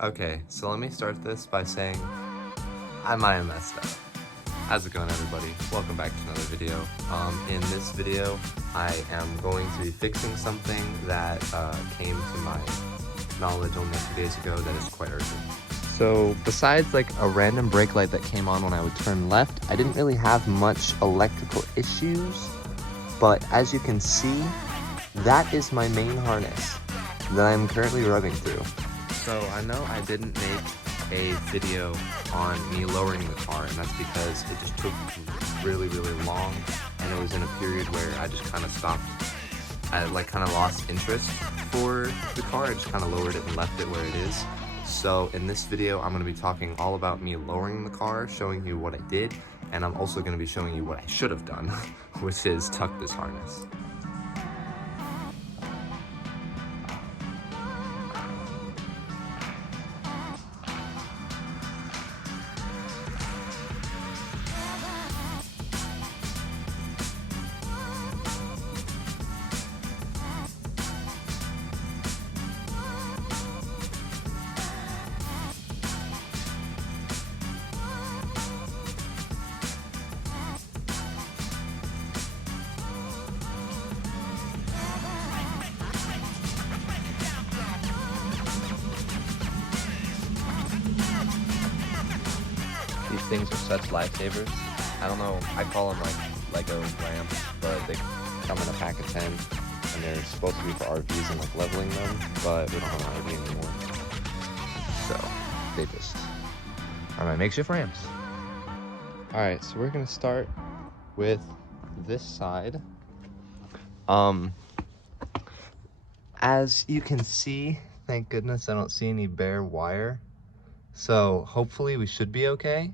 Okay, so let me start this by saying I might have messed up. How's it going, everybody? Welcome back to another video. In this video, I am going to be fixing something that came to my knowledge only a few days ago that is quite urgent. So besides like a random brake light that came on when I would turn left, I didn't really have much electrical issues, but as you can see, that is my main harness that I'm currently rubbing through. So I know I didn't make a video on me lowering the car, and that's because it just took really long, and it was in a period where I just kind of stopped. I kind of lost interest for the car. I just kind of lowered it and left it where it is. So in this video, I'm going to be talking all about me lowering the car, showing you what I did, and I'm also going to be showing you what I should have done, which is tuck this harness. These things are such lifesavers. I don't know, I call them like Lego ramps, but they come in a pack of 10, and they're supposed to be for RVs and like leveling them, but we don't have an RV anymore. So they just are my makeshift ramps. Alright, so we're gonna start with this side. As you can see, thank goodness I don't see any bare wire. So hopefully we should be okay.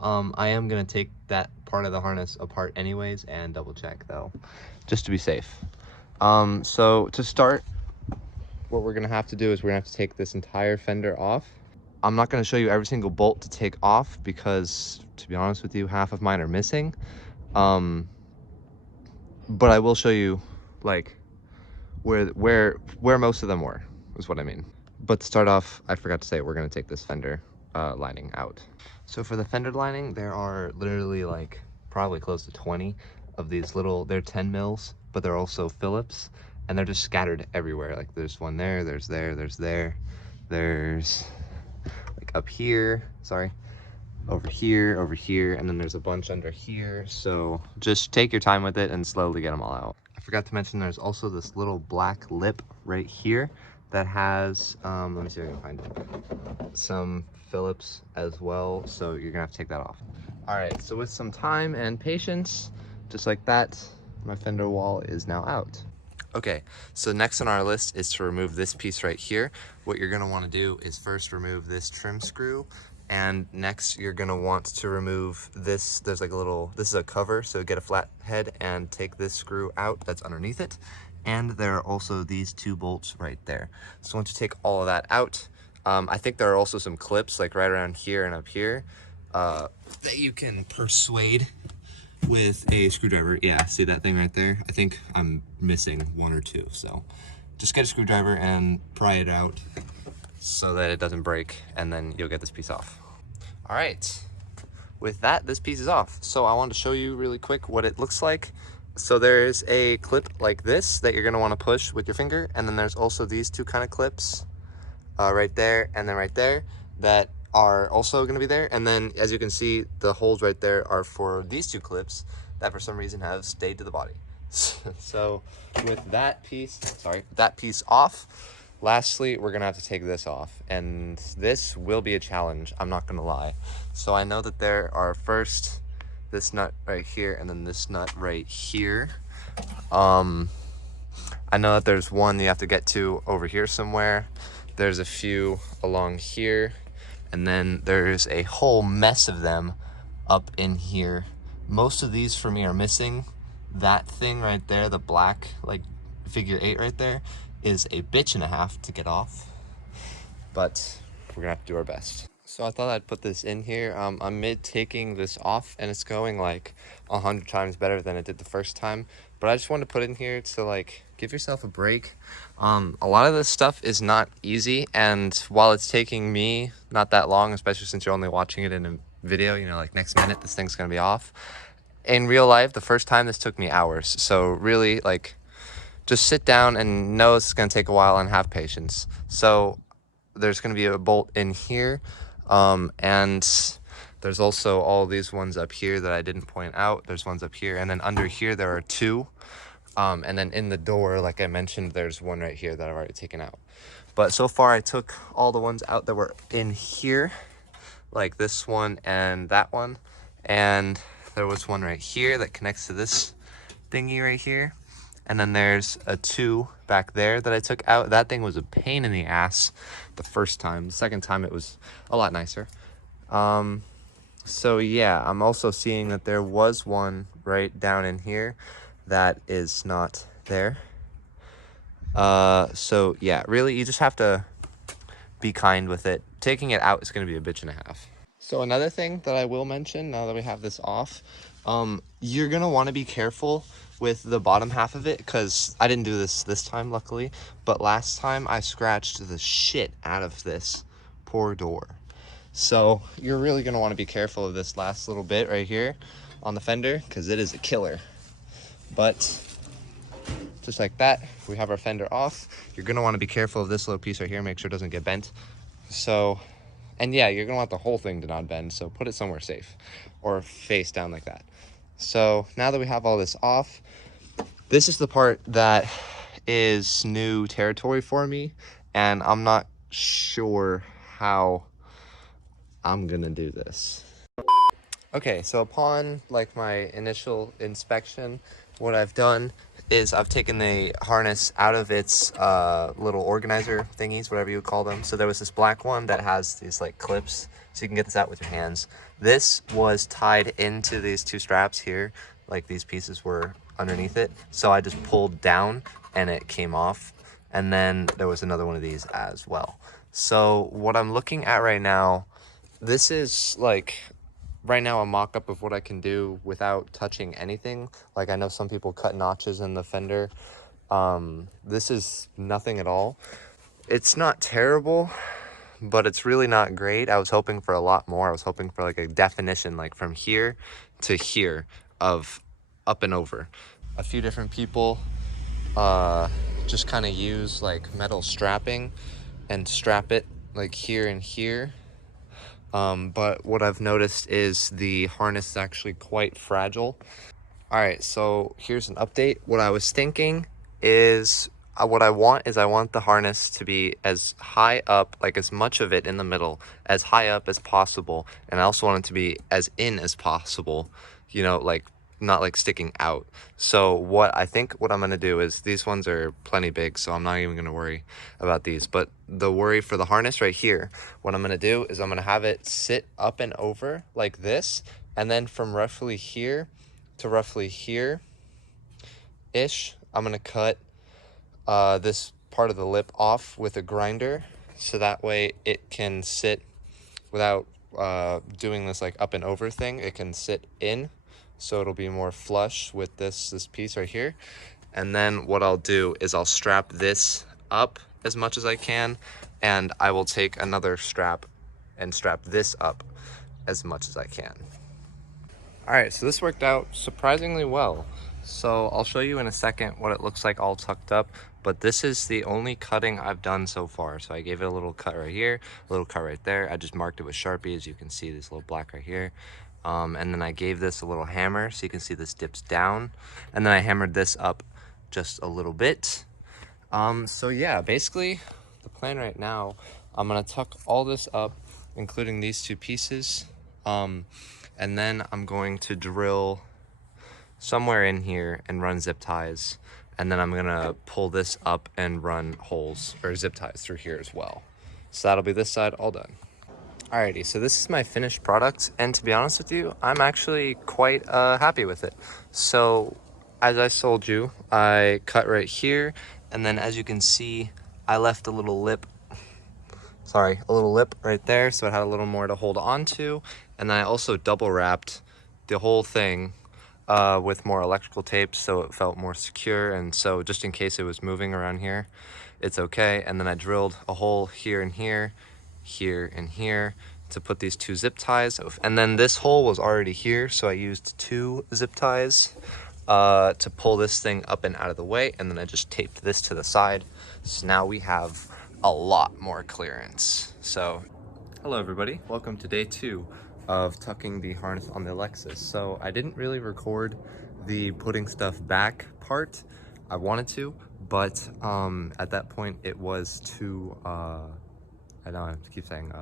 I am gonna take that part of the harness apart anyways and double check though, just to be safe. So to start, what we're gonna have to do is we're gonna have to take this entire fender off. I'm not gonna show you every single bolt to take off because, to be honest with you, half of mine are missing. But I will show you like where most of them were, is what I mean. But to start off, I forgot to say, we're gonna take this fender lining out. So for the fender lining, there are literally like probably close to 20 of these little, they're 10 mils, but they're also Phillips, and they're just scattered everywhere. Like there's one there, there's like up here, sorry, over here, and then there's a bunch under here. So just take your time with it and slowly get them all out. I forgot to mention there's also this little black lip right here that has, let me see if I can find it, some Phillips as well, so you're gonna have to take that off. All right, so with some time and patience, just like that, my fender wall is now out. Okay, so next on our list is to remove this piece right here. What you're gonna wanna do is first remove this trim screw, and next you're gonna want to remove this, there's like a little, this is a cover, so get a flat head and take this screw out that's underneath it. And there are also these two bolts right there. So once you take all of that out, I think there are also some clips like right around here and up here that you can persuade with a screwdriver. Yeah, see that thing right there? I think I'm missing one or two. So just get a screwdriver and pry it out so that it doesn't break, and then you'll get this piece off. All right, with that, this piece is off. So I wanted to show you really quick what it looks like. So there's a clip like this that you're gonna wanna push with your finger, and then there's also these two kind of clips right there and then right there that are also gonna be there. And then as you can see, the holes right there are for these two clips that for some reason have stayed to the body. So with that piece, off, lastly, we're gonna have to take this off, and this will be a challenge, I'm not gonna lie. So I know that there are first this nut right here and then this nut right here. I know that there's one you have to get to over here somewhere. There's a few along here, and then there's a whole mess of them up in here. Most of these for me are missing. That thing right there, the black like figure 8 right there, is a bitch and a half to get off, but we're gonna have to do our best. So I thought I'd put this in here. I'm mid taking this off and it's going like 100 times better than it did the first time. But I just wanted to put in here to like give yourself a break. A lot of this stuff is not easy, and while it's taking me not that long, especially since you're only watching it in a video, you know, like next minute this thing's gonna be off. In real life, the first time this took me hours. So really, like, just sit down and know it's gonna take a while and have patience. So there's going to be a bolt in here, and there's also all these ones up here that I didn't point out. There's ones up here, and then under here there are two, and then in the door, like I mentioned, there's one right here that I've already taken out. But so far I took all the ones out that were in here, like this one and that one, and there was one right here that connects to this thingy right here. And then there's a 2 back there that I took out. That thing was a pain in the ass the first time. The second time it was a lot nicer. So yeah, I'm also seeing that there was one right down in here that is not there. So yeah, really you just have to be kind with it. Taking it out is going to be a bitch and a half. So another thing that I will mention now that we have this off, you're going to want to be careful with the bottom half of it, because I didn't do this time luckily, but last time I scratched the shit out of this poor door. So you're really going to want to be careful of this last little bit right here on the fender, because it is a killer. But just like that, we have our fender off. You're going to want to be careful of this little piece right here, make sure it doesn't get bent. So, and yeah, you're gonna want the whole thing to not bend, so put it somewhere safe or face down like that. So now that we have all this off, this is the part that is new territory for me, and I'm not sure how I'm gonna do this. Okay, so upon like my initial inspection, what I've done is I've taken the harness out of its little organizer thingies, whatever you would call them. So there was this black one that has these like clips, so you can get this out with your hands. This was tied into these 2 straps here, like these pieces were underneath it. So I just pulled down and it came off. And then there was another one of these as well. So what I'm looking at right now, this is like right now a mock-up of what I can do without touching anything. Like I know some people cut notches in the fender. This is nothing at all. It's not terrible, but it's really not great. I was hoping for a lot more. I was hoping for like a definition, like from here to here of up and over. A few different people just kind of use like metal strapping and strap it like here and here. But what I've noticed is the harness is actually quite fragile. All right, so here's an update. What I was thinking is what I want is I want the harness to be as high up, like as much of it in the middle, as high up as possible. And I also want it to be as in as possible, you know, like not like sticking out. So what I think what I'm going to do is, these ones are plenty big, so I'm not even going to worry about these. But the worry for the harness right here, what I'm going to do is I'm going to have it sit up and over like this. And then from roughly here to roughly here ish, I'm going to cut this part of the lip off with a grinder, so that way it can sit without doing this like up and over thing. It can sit in, so it'll be more flush with this piece right here. And then what I'll do is I'll strap this up as much as I can, and I will take another strap and strap this up as much as I can. All right, so this worked out surprisingly well. So I'll show you in a second what it looks like all tucked up, but this is the only cutting I've done so far. So I gave it a little cut right here, a little cut right there. I just marked it with Sharpie, as you can see, this little black right here. And then I gave this a little hammer, so you can see this dips down. And then I hammered this up just a little bit. So yeah, basically the plan right now, I'm gonna tuck all this up, including these 2 pieces. And then I'm going to drill somewhere in here and run zip ties. And then I'm gonna pull this up and run holes or zip ties through here as well. So that'll be this side all done. Alrighty, so this is my finished product, and to be honest with you, I'm actually quite happy with it. So as I told you, I cut right here, and then as you can see, I left a little lip a little lip right there, so it had a little more to hold on to. And then I also double wrapped the whole thing with more electrical tape so it felt more secure, and so just in case it was moving around here, it's okay. And then I drilled a hole here and here, here and here to put these 2 zip ties. And then this hole was already here, so I used 2 zip ties to pull this thing up and out of the way, and then I just taped this to the side. So now we have a lot more clearance. So hello everybody, welcome to day 2 of tucking the harness on the Lexus. So I didn't really record the putting stuff back part. I wanted to, but at that point it was too, I know I have to keep saying,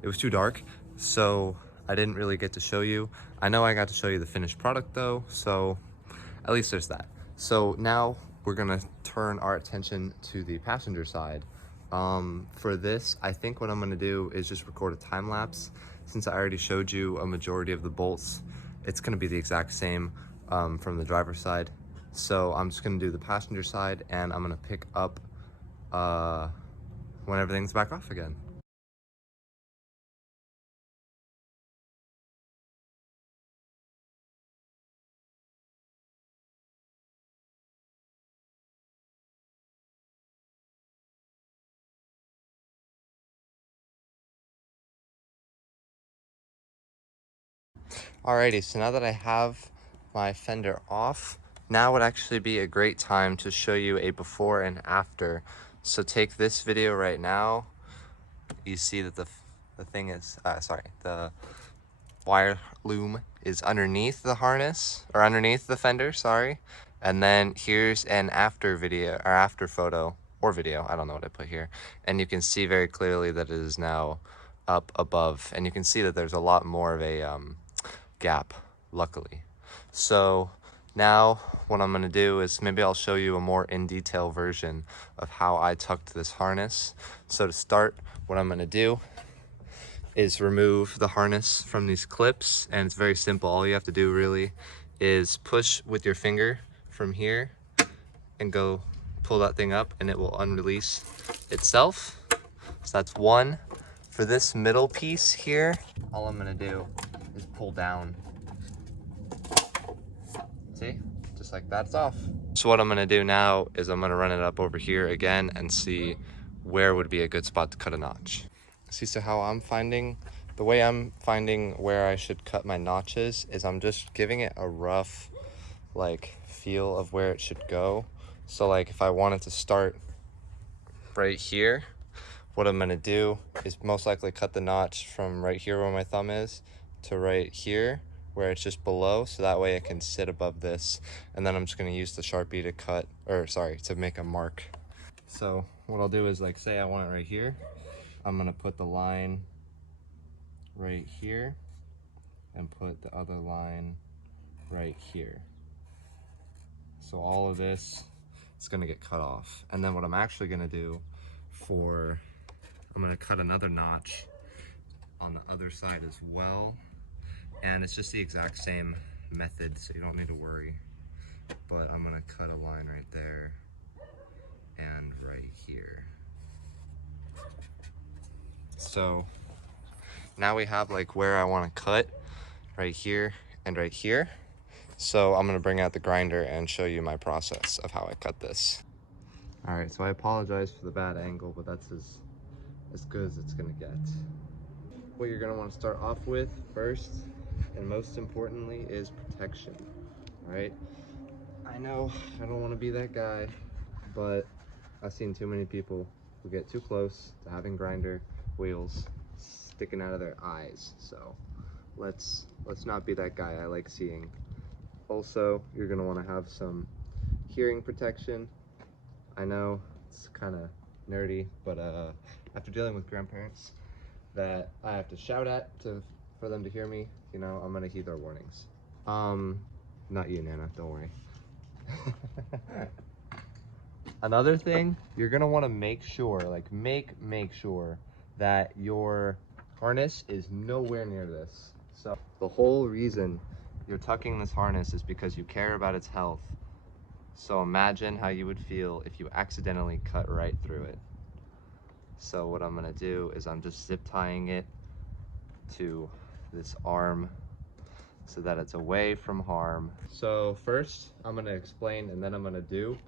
it was too dark, so I didn't really get to show you. I know I got to show you the finished product though, so at least there's that. So now we're gonna turn our attention to the passenger side. For this, I think what I'm gonna do is just record a time lapse. Since I already showed you a majority of the bolts, it's gonna be the exact same from the driver's side. So I'm just gonna do the passenger side, and I'm gonna pick up when everything's back off again. Alrighty, so now that I have my fender off, now would actually be a great time to show you a before and after. So take this video right now. You see that the thing is, the wire loom is underneath the harness, or underneath the fender, sorry. And then here's an after video, or after photo, or video, I don't know what I put here. And you can see very clearly that it is now up above, and you can see that there's a lot more of a gap, luckily. So now what I'm gonna do is maybe I'll show you a more in detail version of how I tucked this harness. So to start, what I'm gonna do is remove the harness from these clips, and it's very simple. All you have to do really is push with your finger from here and go pull that thing up, and it will unrelease itself. So that's one. For this middle piece here, all I'm gonna do is pull down. See, just like that, it's off. So what I'm gonna do now is I'm gonna run it up over here again and see where would be a good spot to cut a notch. See, so how I'm finding, the way I'm finding where I should cut my notches is I'm just giving it a rough like feel of where it should go. So like if I wanted to start right here, what I'm gonna do is most likely cut the notch from right here where my thumb is to right here where it's just below, so that way it can sit above this. And then I'm just gonna use the Sharpie to cut, or sorry, to make a mark. So what I'll do is, like, say I want it right here, I'm gonna put the line right here and put the other line right here. So all of this is gonna get cut off. And then what I'm actually gonna do I'm gonna cut another notch on the other side as well. And it's just the exact same method, so you don't need to worry. But I'm gonna cut a line right there and right here. So now we have like where I wanna cut, right here and right here. So I'm gonna bring out the grinder and show you my process of how I cut this. All right, so I apologize for the bad angle, but that's as good as it's gonna get. What you're gonna wanna start off with first, and most importantly, is protection, all right? I know I don't wanna be that guy, but I've seen too many people who get too close to having grinder wheels sticking out of their eyes. So let's not be that guy. I like seeing. Also, you're gonna wanna have some hearing protection. I know it's kind of nerdy, but after dealing with grandparents that I have to shout at for them to hear me, you know, I'm gonna heed their warnings. Not you, Nana, don't worry. Another thing, you're gonna wanna make sure, like make sure that your harness is nowhere near this. So the whole reason you're tucking this harness is because you care about its health. So imagine how you would feel if you accidentally cut right through it. So what I'm gonna do is I'm just zip tying it to this arm so that it's away from harm. So first I'm gonna explain and then I'm gonna do.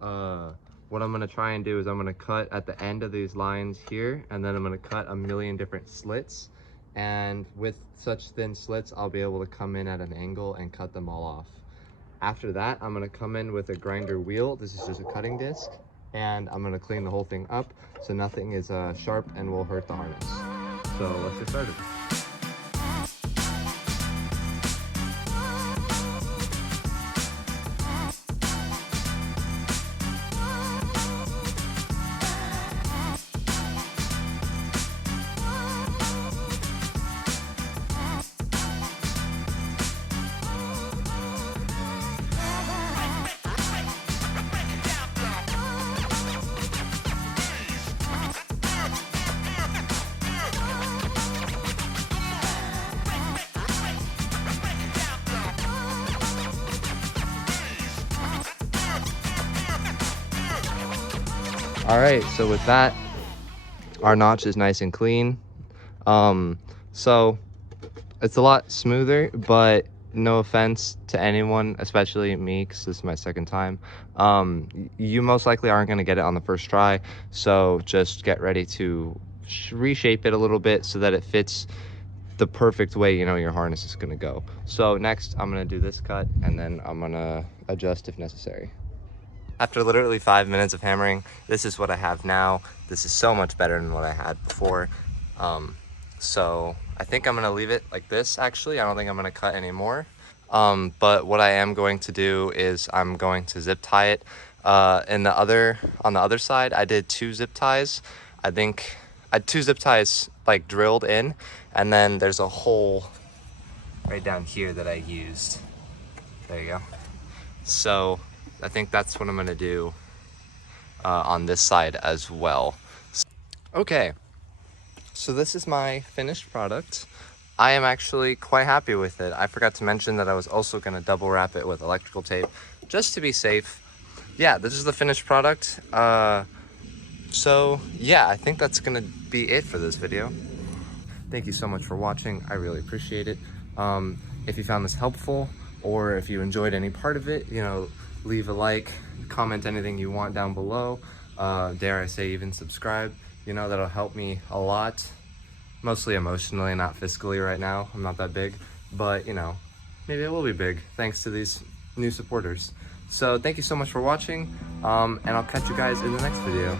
What I'm gonna try and do is I'm gonna cut at the end of these lines here, and then I'm gonna cut a million different slits. And with such thin slits, I'll be able to come in at an angle and cut them all off. After that, I'm gonna come in with a grinder wheel. This is just a cutting disc. And I'm gonna clean the whole thing up so nothing is sharp and will hurt the harness. So let's get started. All right, so with that, our notch is nice and clean. So it's a lot smoother, but no offense to anyone, especially me, because this is my second time. You most likely aren't going to get it on the first try, so just get ready to reshape it a little bit so that it fits the perfect way you know your harness is going to go. So next, I'm going to do this cut, and then I'm going to adjust if necessary. After literally 5 minutes of hammering, this is what I have now. This is so much better than what I had before. So I think I'm gonna leave it like this, actually. I don't think I'm gonna cut anymore. But what I am going to do is I'm going to zip tie it. On the other side, I did 2 zip ties. I think I had 2 zip ties like drilled in, and then there's a hole right down here that I used. There you go. So I think that's what I'm gonna do on this side as well. Okay, so this is my finished product. I am actually quite happy with it. I forgot to mention that I was also gonna double wrap it with electrical tape just to be safe. Yeah, this is the finished product. So yeah, I think that's gonna be it for this video. Thank you so much for watching. I really appreciate it. If you found this helpful, or if you enjoyed any part of it, you know, leave a like, comment anything you want down below. Dare I say even subscribe. You know, that'll help me a lot. Mostly emotionally, not fiscally right now. I'm not that big, but you know, maybe it will be big thanks to these new supporters. So thank you so much for watching, and I'll catch you guys in the next video.